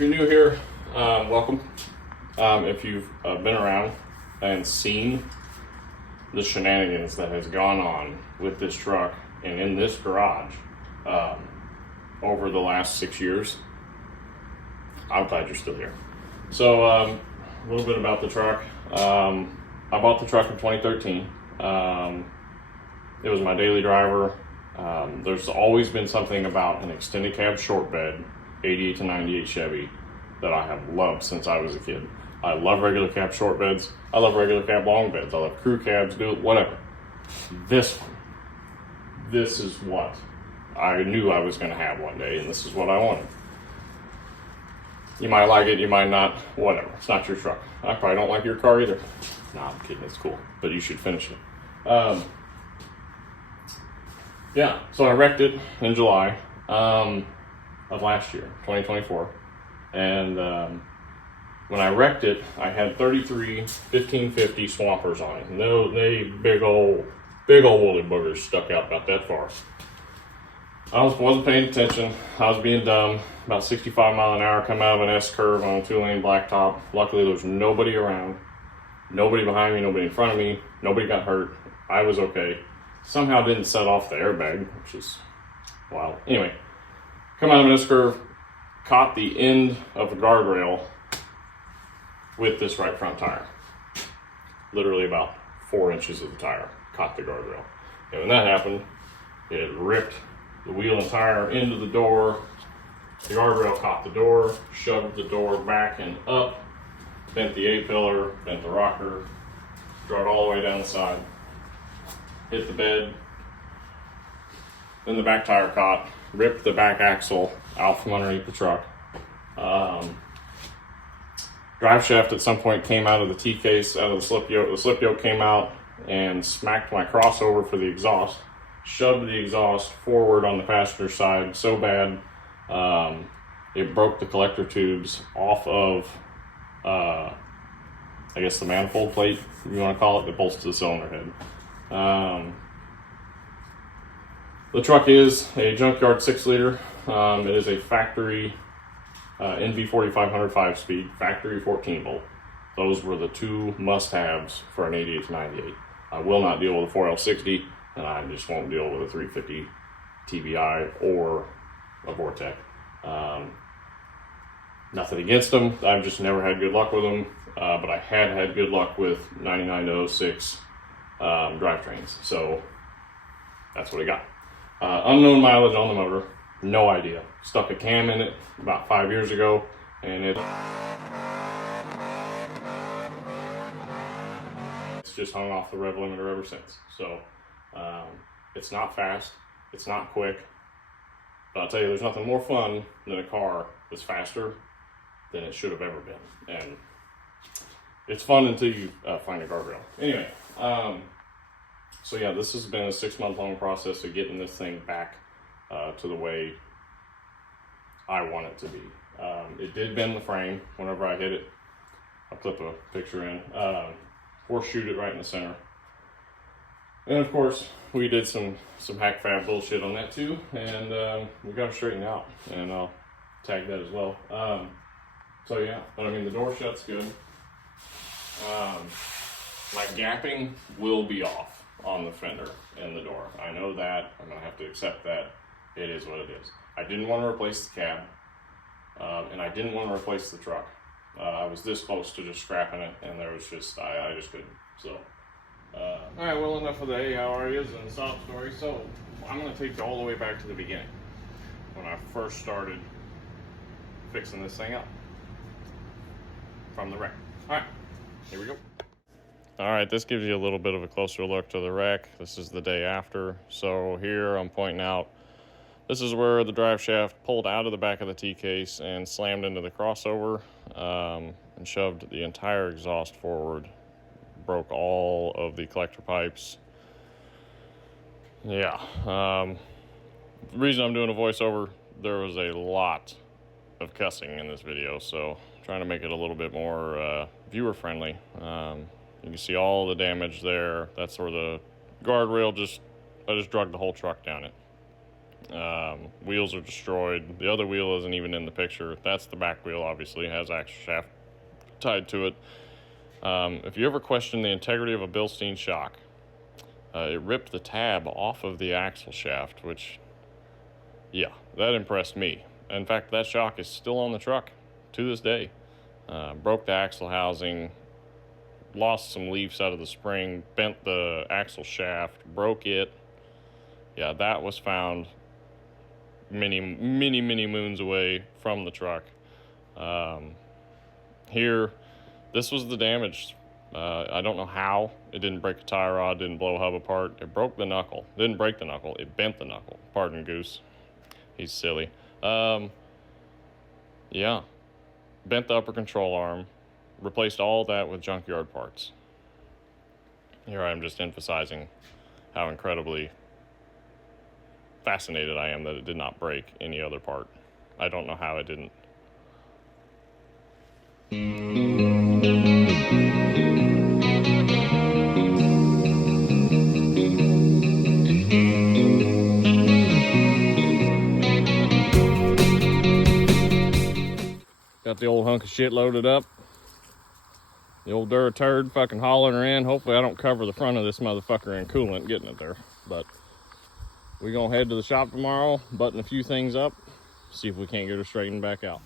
if you're new here, welcome. If you've been around and seen the shenanigans that has gone on with this truck and in this garage over the last 6 years, I'm glad you're still here. So a little bit about the truck. I bought the truck in 2013. It was my daily driver. There's always been something about an extended cab short bed 88 to 98 Chevy that I have loved since I was a kid. I love regular cab short beds. I love regular cab long beds. I love crew cabs, whatever. This one, this is what I knew I was going to have one day, and this is what I wanted. You might like it, you might not, whatever. It's not your truck. I probably don't like your car either. Nah, I'm kidding, it's cool, but you should finish it. Yeah, so I wrecked it in July of last year, 2024. And when I wrecked it, I had 33 1550 Swampers on it. No, they big old woolly boogers stuck out about that far. I wasn't paying attention. I was being dumb. About 65 mile an hour, come out of an S-curve on a 2-lane blacktop. Luckily, there was nobody around. Nobody behind me, nobody in front of me. Nobody got hurt. I was okay. Somehow didn't set off the airbag, which is wild. Anyway, come out of an S-curve, caught the end of the guardrail with this right front tire. Literally about 4 inches of the tire caught the guardrail. And when that happened, it ripped the wheel and tire into the door. The guardrail caught the door, shoved the door back and up, bent the A-pillar, bent the rocker, drove it all the way down the side, hit the bed. Then the back tire caught, ripped the back axle out from underneath the truck. Drive shaft at some point came out of the T-case, out of the slip yoke. The slip yoke came out and smacked my crossover for the exhaust, shoved the exhaust forward on the passenger side so bad it broke the collector tubes off of, I guess, the manifold plate, if you want to call it, that bolts to the cylinder head. The truck is a junkyard 6-liter. It is a factory NV 4500 5-speed, factory 14-volt. Those were the two must-haves for an 88 to 98. I will not deal with a 4L60, and I just won't deal with a 350 TBI or a Vortec. Nothing against them. I've just never had good luck with them, but I had good luck with 99 to 06 drivetrains. So that's what I got. Unknown mileage on the motor, no idea. Stuck a cam in it about 5 years ago, and it's just hung off the rev limiter ever since. So it's not fast, it's not quick, but I'll tell you, there's nothing more fun than a car that's faster than it should have ever been. And it's fun until you find a guardrail. Anyway, so yeah, this has been a 6-month long process of getting this thing back to the way I want it to be. It did bend the frame whenever I hit it. I'll clip a picture in. Horseshoed it right in the center. And of course, we did some hack fab bullshit on that too, and we got it straightened out, and I'll tag that as well. So yeah, but I mean, the door shuts good. My gapping will be off on the fender and the door. I know that. I'm gonna have to accept that. It is what it is. I didn't want to replace the cab, and I didn't want to replace the truck. I was this close to just scrapping it, and there was just, I just couldn't. So, all right, well, enough of the hey, how are yous and the sob story. So, I'm gonna take you all the way back to the beginning when I first started fixing this thing up from the wreck. All right, here we go. All right, this gives you a little bit of a closer look to the wreck. This is the day after. So here I'm pointing out, this is where the drive shaft pulled out of the back of the T-case and slammed into the crossover and shoved the entire exhaust forward. Broke all of the collector pipes. Yeah. The reason I'm doing a voiceover, there was a lot of cussing in this video, so I'm trying to make it a little bit more viewer friendly. You can see all the damage there. That's where the guardrail I just dragged the whole truck down it. Wheels are destroyed. The other wheel isn't even in the picture. That's the back wheel, obviously. It has axle shaft tied to it. If you ever question the integrity of a Bilstein shock, it ripped the tab off of the axle shaft, which, yeah, that impressed me. In fact, that shock is still on the truck to this day. Broke the axle housing, lost some leaves out of the spring, bent the axle shaft, broke it. Yeah, that was found many moons away from the truck. Here, this was the damage. I don't know how. It didn't break a tie rod, didn't blow a hub apart. It broke the knuckle. Didn't break the knuckle, it bent the knuckle. Pardon Goose. He's silly. Yeah. Bent the upper control arm. Replaced all that with junkyard parts. Here I am just emphasizing how incredibly fascinated I am that it did not break any other part. I don't know how it didn't. Got the old hunk of shit loaded up. The old Duraturd fucking hauling her in. Hopefully I don't cover the front of this motherfucker in coolant getting it there. But we're gonna head to the shop tomorrow, button a few things up, see if we can't get her straightened back out.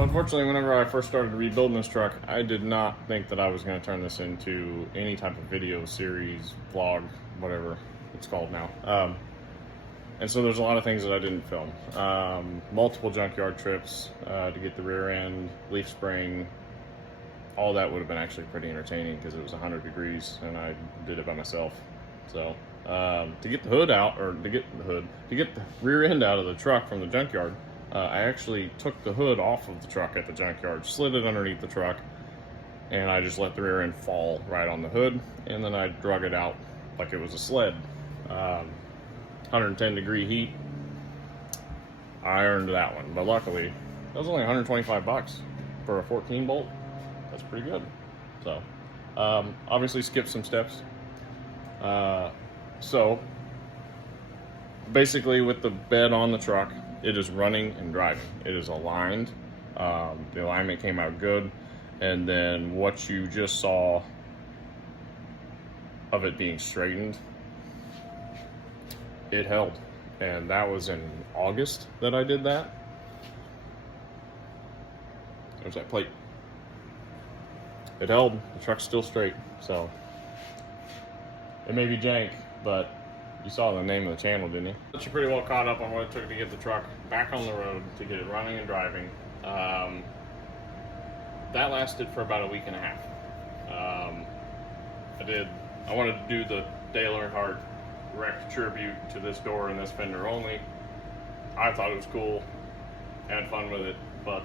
Unfortunately, whenever I first started rebuilding this truck, I did not think that I was going to turn this into any type of video series, vlog, whatever it's called now. And so there's a lot of things that I didn't film. Multiple junkyard trips to get the rear end, leaf spring. All that would have been actually pretty entertaining because it was 100 degrees and I did it by myself. So to get the hood out, or to get the rear end out of the truck from the junkyard, I actually took the hood off of the truck at the junkyard, slid it underneath the truck, and I just let the rear end fall right on the hood, and then I drug it out like it was a sled. 110 degree heat. I earned that one, but luckily that was only 125 bucks for a 14 bolt. That's pretty good. So obviously skipped some steps. So basically with the bed on the truck, it is running and driving. It is aligned. The alignment came out good. And then what you just saw of it being straightened, it held. And that was in August that I did that. There's that plate. It held. The truck's still straight. So it may be jank, but you saw the name of the channel, didn't you? But you're pretty well caught up on what it took to get the truck back on the road, to get it running and driving. That lasted for about a week and a half. I wanted to do the Dale Earnhardt wreck tribute to this door and this fender only. I thought it was cool, had fun with it, but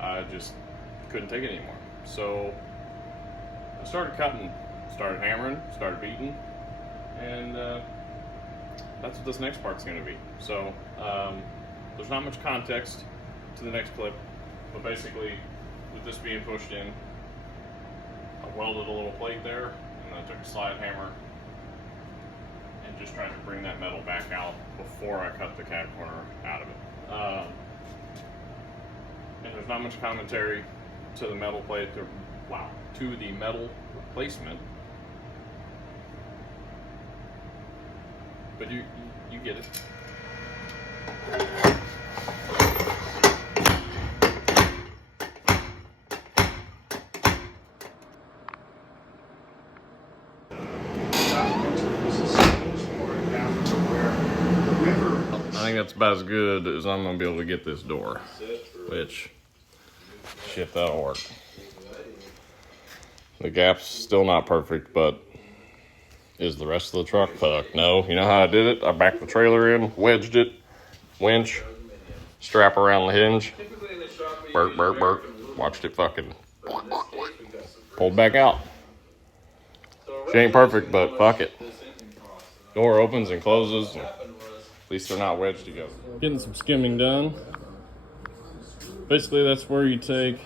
I just couldn't take it anymore. So I started cutting, started hammering, started beating, and that's what this next part's going to be. So there's not much context to the next clip, but basically with this being pushed in, I welded a little plate there, and I took a slide hammer and just tried to bring that metal back out before I cut the cat corner out of it. And there's not much commentary to the metal plate, to the metal replacement. But you get it. I think that's about as good as I'm going to be able to get this door, which shit, that'll work. The gap's still not perfect, but is the rest of the truck? Fuck no. You know how I did it? I backed the trailer in, wedged it, winch, strap around the hinge, burp, burp, burp. Watched it fucking pulled back out. She ain't perfect, but fuck it. Door opens and closes. And at least they're not wedged together. Getting some skimming done. Basically, that's where you take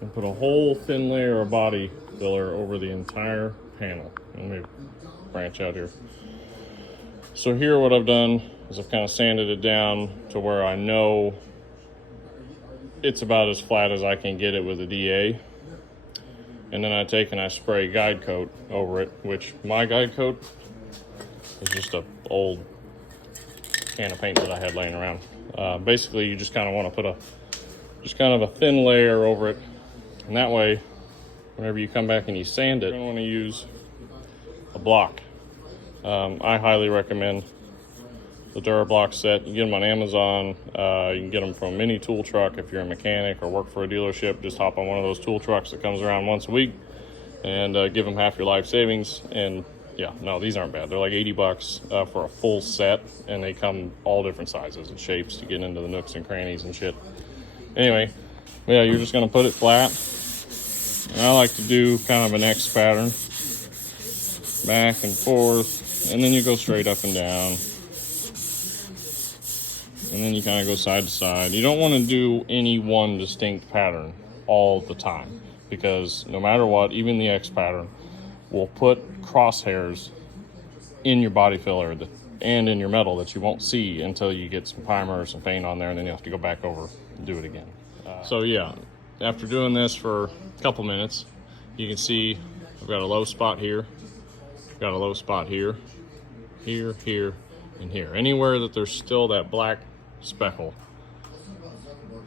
and put a whole thin layer of body filler over the entire panel. Let me branch out here. So here what I've done is I've kind of sanded it down to where I know it's about as flat as I can get it with a DA. And then I take and I spray guide coat over it, which my guide coat is just an old can of paint that I had laying around. Basically, you just kind of want to put just kind of a thin layer over it. And that way, whenever you come back and you sand it, you're going to want to use a block. I highly recommend the DuraBlock set. You get them on Amazon. You can get them from any tool truck. If you're a mechanic or work for a dealership, just hop on one of those tool trucks that comes around once a week and give them half your life savings. And yeah, no, these aren't bad. They're like $80 for a full set, and they come all different sizes and shapes to get into the nooks and crannies and shit. Anyway, yeah, you're just gonna put it flat. And I like to do kind of an X pattern, back and forth, and then you go straight up and down. And then you kind of go side to side. You don't want to do any one distinct pattern all the time, because no matter what, even the X pattern will put crosshairs in your body filler and in your metal that you won't see until you get some primer or some paint on there, and then you have to go back over and do it again. So yeah, after doing this for a couple minutes, you can see I've got a low spot here, got a low spot here, here, here, and here. Anywhere that there's still that black speckle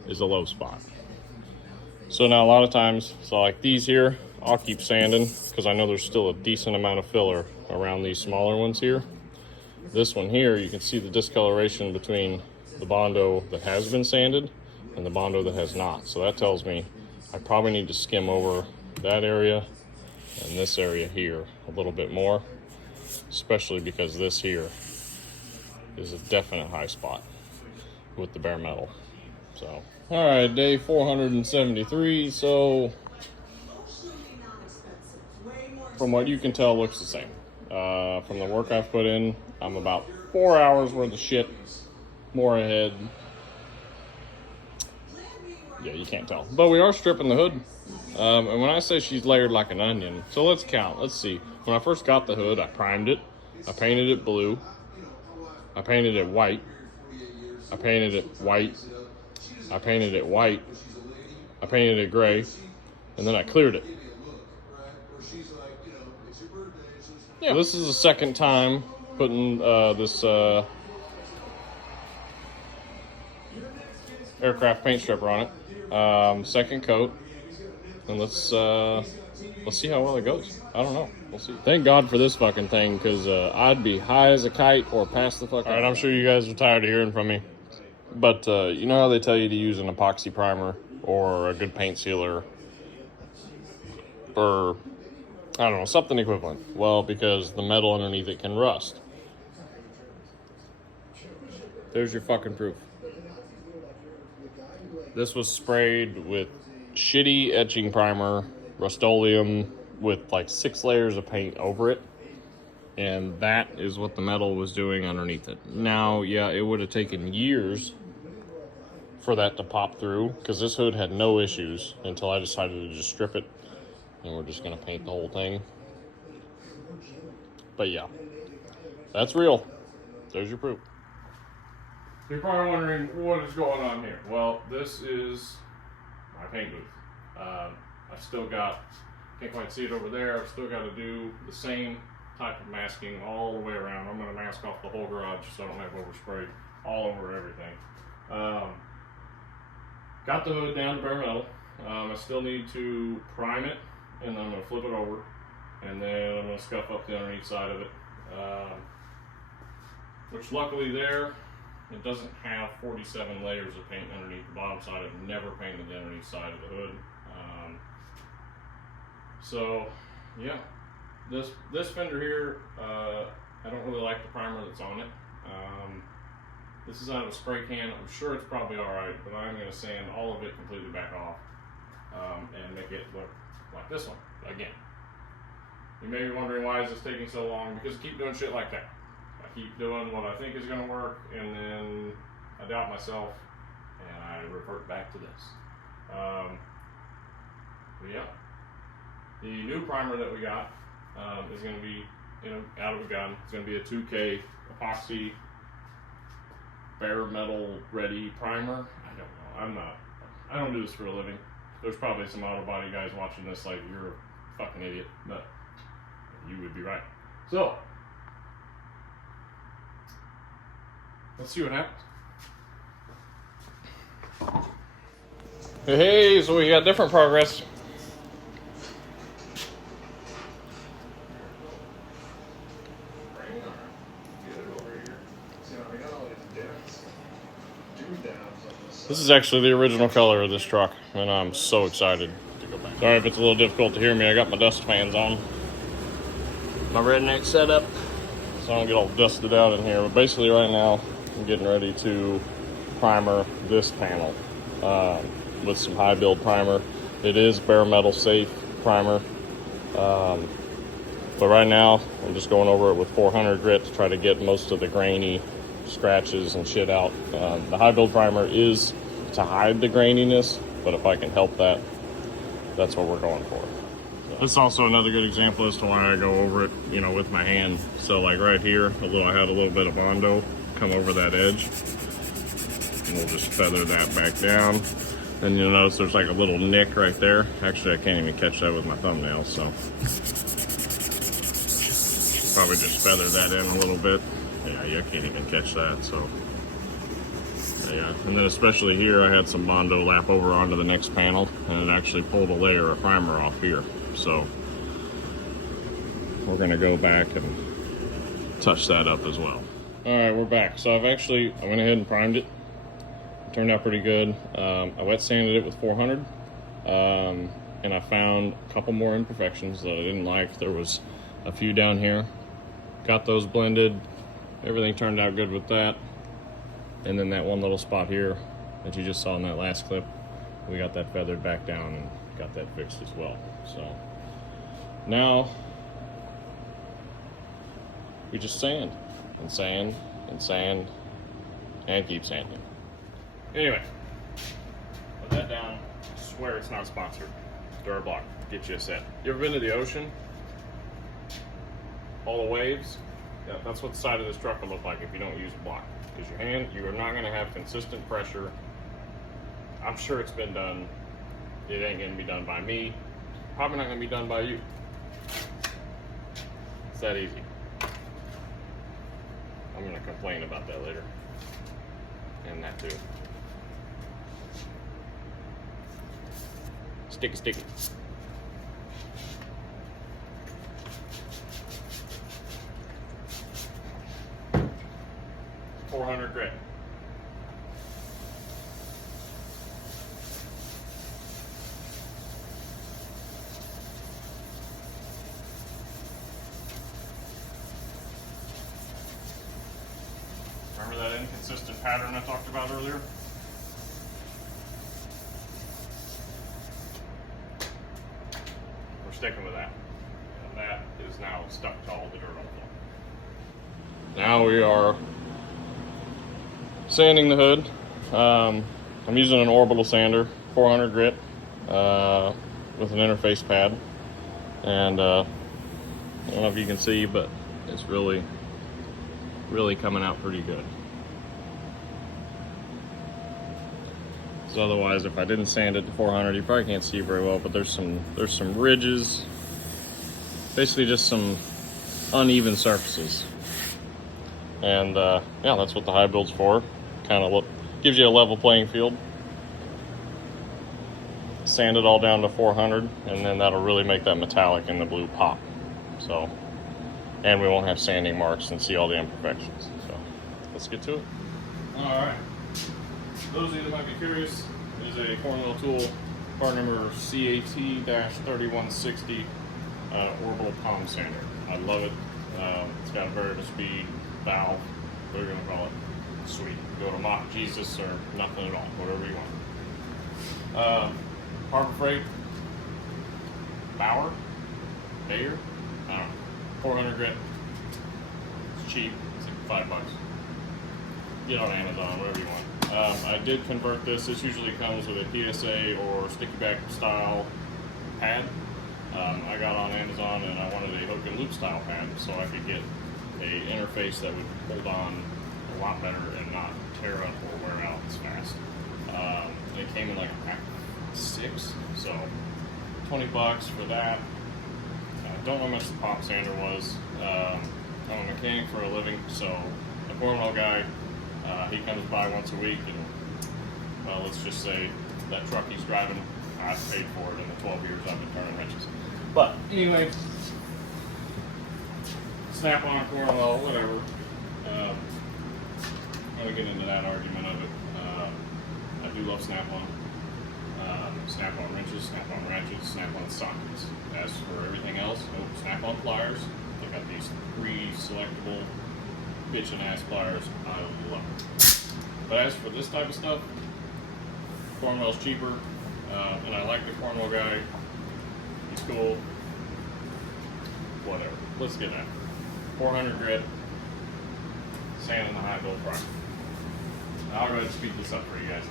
is a low spot. So now a lot of times, so like these here, I'll keep sanding because I know there's still a decent amount of filler around these smaller ones here. This one here, you can see the discoloration between the Bondo that has been sanded and the Bondo that has not. So that tells me I probably need to skim over that area and this area here a little bit more, especially because this here is a definite high spot with the bare metal. So, all right, day 473. So from what you can tell, looks the same. From the work I've put in, I'm about 4 hours worth of shit more ahead. Yeah, you can't tell. But we are stripping the hood. And when I say she's layered like an onion, so let's count. Let's see. When I first got the hood, I primed it. I painted it blue. I painted it white. I painted it white. I painted it white. I painted it gray. And then I cleared it. Yeah, this is the second time putting this aircraft paint stripper on it. Second coat. And let's see how well it goes. I don't know. We'll see. Thank God for this fucking thing, because I'd be high as a kite or past the fucking... All right, I'm sure you guys are tired of hearing from me. But you know how they tell you to use an epoxy primer or a good paint sealer or, I don't know, something equivalent? Well, because the metal underneath it can rust. There's your fucking proof. This was sprayed with shitty etching primer, Rust-Oleum, with like 6 layers of paint over it. And that is what the metal was doing underneath it. Now, yeah, it would have taken years for that to pop through, because this hood had no issues until I decided to just strip it. And we're just going to paint the whole thing. But yeah, that's real. There's your proof. You're probably wondering what is going on here. Well, this is my paint booth. I've still got, can't quite see it over there, I've still got to do the same type of masking all the way around. I'm going to mask off the whole garage so I don't have overspray all over everything. Got the hood down to bare metal. I still need to prime it, and then I'm going to flip it over, and then I'm going to scuff up the underneath side of it. Which luckily there, It doesn't have 47 layers of paint underneath the bottom side. I've never painted the underneath side of the hood. So yeah, this fender here, I don't really like the primer that's on it. This is out of a spray can. I'm sure it's probably alright, but I'm going to sand all of it completely back off and make it look like this one again. You may be wondering, why is this taking so long? Because I keep doing shit like that. I keep doing what I think is going to work, and then I doubt myself, and I revert back to this. But yeah, the new primer that we got is going to be, out of a gun. It's going to be a 2K epoxy bare metal ready primer. I don't know. I don't do this for a living. There's probably some auto body guys watching this like, you're a fucking idiot, but you would be right. So let's see what happens. Hey, so we got different progress. This is actually the original color of this truck, and I'm so excited to go back. Sorry if it's a little difficult to hear me. I got my dust fans on. My redneck setup, so I don't get all dusted out in here. But basically right now, I'm getting ready to primer this panel with some high build primer. It is bare metal safe primer. But right now, I'm just going over it with 400 grit to try to get most of the grainy scratches and shit out. The high build primer is to hide the graininess, but if I can help that, that's what we're going for. So this is also another good example as to why I go over it, with my hand. So like right here, I had a little bit of Bondo come over that edge, and we'll just feather that back down. Then you'll notice there's like a little nick right there. Actually, I can't even catch that with my thumbnail, so probably just feather that in a little bit. Yeah, you can't even catch that, so yeah. And then especially here, I had some Bondo lap over onto the next panel, and it actually pulled a layer of primer off here. So we're gonna go back and touch that up as well. All right, we're back. So I went ahead and primed it. It turned out pretty good. I wet sanded it with 400, and I found a couple more imperfections that I didn't like. There was a few down here. Got those blended. Everything turned out good with that. And then that one little spot here that you just saw in that last clip, we got that feathered back down and got that fixed as well. So now we just sand and sand and sand and keep sanding. Anyway, put that down. I swear it's not sponsored. Durablock, get you a set. You ever been to the ocean? All the waves? Yeah, that's what the side of this truck will look like if you don't use a block. Because you are not going to have consistent pressure. I'm sure it's been done. It ain't going to be done by me. Probably not going to be done by you. It's that easy. I'm going to complain about that later. And that too. Sticky, sticky. .400 grit. Remember that inconsistent pattern I talked about earlier? We're sticking with that. And that is now stuck to all the dirt on the floor. Now we are sanding the hood. I'm using an orbital sander, 400 grit, with an interface pad. And I don't know if you can see, but it's really coming out pretty good. So otherwise, if I didn't sand it to 400, you probably can't see very well, but there's some ridges, basically just some uneven surfaces. And yeah, that's what the high build's for. Kind of gives you a level playing field. Sand it all down to 400, and then that'll really make that metallic and the blue pop. So, and we won't have sanding marks and see all the imperfections. So let's get to it. Alright. Those of you that might be curious, it is a Cornwell tool, part number CAT-3160 orbital palm sander. I love it. It's got a variable speed valve, whatever you're going to call it. Sweet. Go to Mock Jesus or nothing at all, whatever you want. Harbor Freight, Bayer, I don't know, 400 grit. It's cheap, it's like $5. Get on Amazon, whatever you want. I did convert this. This usually comes with a PSA or sticky back style pad. I got on Amazon and I wanted a hook and loop style pad so I could get a interface that would hold on a lot better and not tear up or wear out as fast. It came in like a pack of 6, so $20 for that. Don't know how much the pop sander was. I'm a mechanic for a living, so the Cornwell guy, he comes by once a week, and well, let's just say that truck he's driving, I've paid for it in the 12 years I've been turning wrenches. But anyway, Snap-on, Cornwell, whatever. I'm gonna get into that argument of it. I do love Snap-on. Snap-on wrenches, Snap-on ratchets, Snap-on sockets. As for everything else, Snap-on pliers. They got these 3 selectable bitchin' ass pliers. I love them. But as for this type of stuff, Cornwell's cheaper, and I like the Cornwell guy. He's cool. Whatever. Let's get at it. 400 grit, sand in the high build price. I'll go ahead and speed this up for you guys.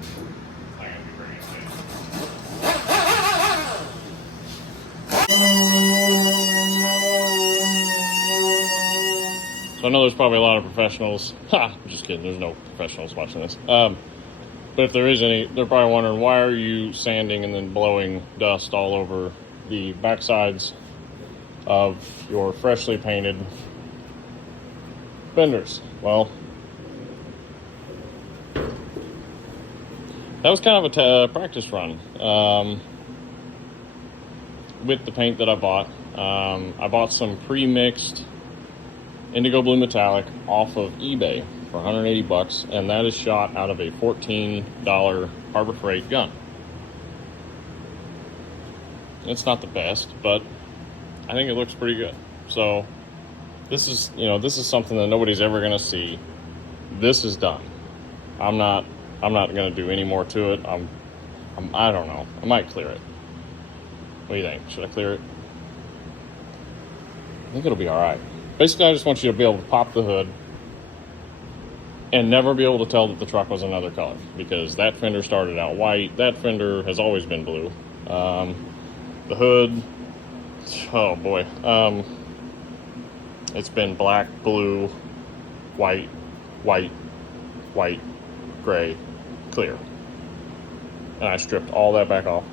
It's not going to be very insane. So I know there's probably a lot of professionals. I'm just kidding. There's no professionals watching this. But if there is any, they're probably wondering, why are you sanding and then blowing dust all over the backsides of your freshly painted fenders? Well, that was kind of a practice run with the paint that I bought. I bought some pre-mixed indigo blue metallic off of eBay for $180, and that is shot out of a $14 Harbor Freight gun. It's not the best, but I think it looks pretty good. So this is something that nobody's ever going to see. This is done. I'm not going to do any more to it. I don't know. I might clear it. What do you think? Should I clear it? I think it'll be all right. Basically, I just want you to be able to pop the hood and never be able to tell that the truck was another color, because that fender started out white. That fender has always been blue. The hood, oh boy, it's been black, blue, white, white, white, gray, clear. And I stripped all that back off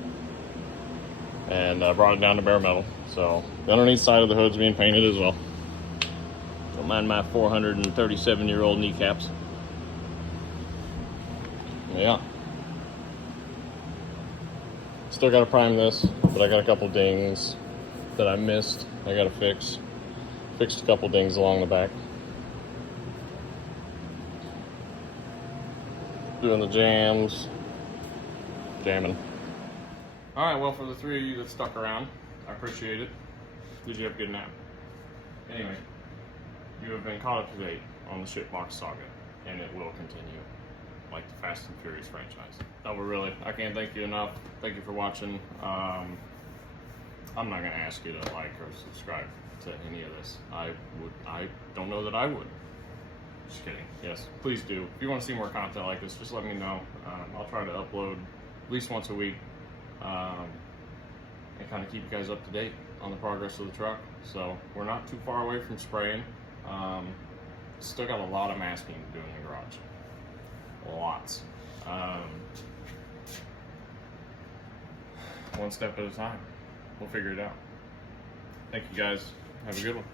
and brought it down to bare metal. So the underneath side of the hood's being painted as well. Don't mind my 437-year-old kneecaps. Yeah. Still got to prime this, but I got a couple dings that I missed. I got to fix. Fixed a couple dings along the back. Doing the jams. Jamming. Alright, well, for the 3 of you that stuck around, I appreciate it. Did you have a good nap? Anyway, you have been caught up to date on the Shitbox saga, and it will continue, like the Fast and Furious franchise. No, but really, I can't thank you enough. Thank you for watching. I'm not going to ask you to like or subscribe to any of this. I don't know that I would. Just kidding. Yes, please do. If you want to see more content like this, just let me know. I'll try to upload at least once a week, and kind of keep you guys up to date on the progress of the truck. So we're not too far away from spraying. Still got a lot of masking to do in the garage. Lots. One step at a time. We'll figure it out. Thank you guys. Have a good one.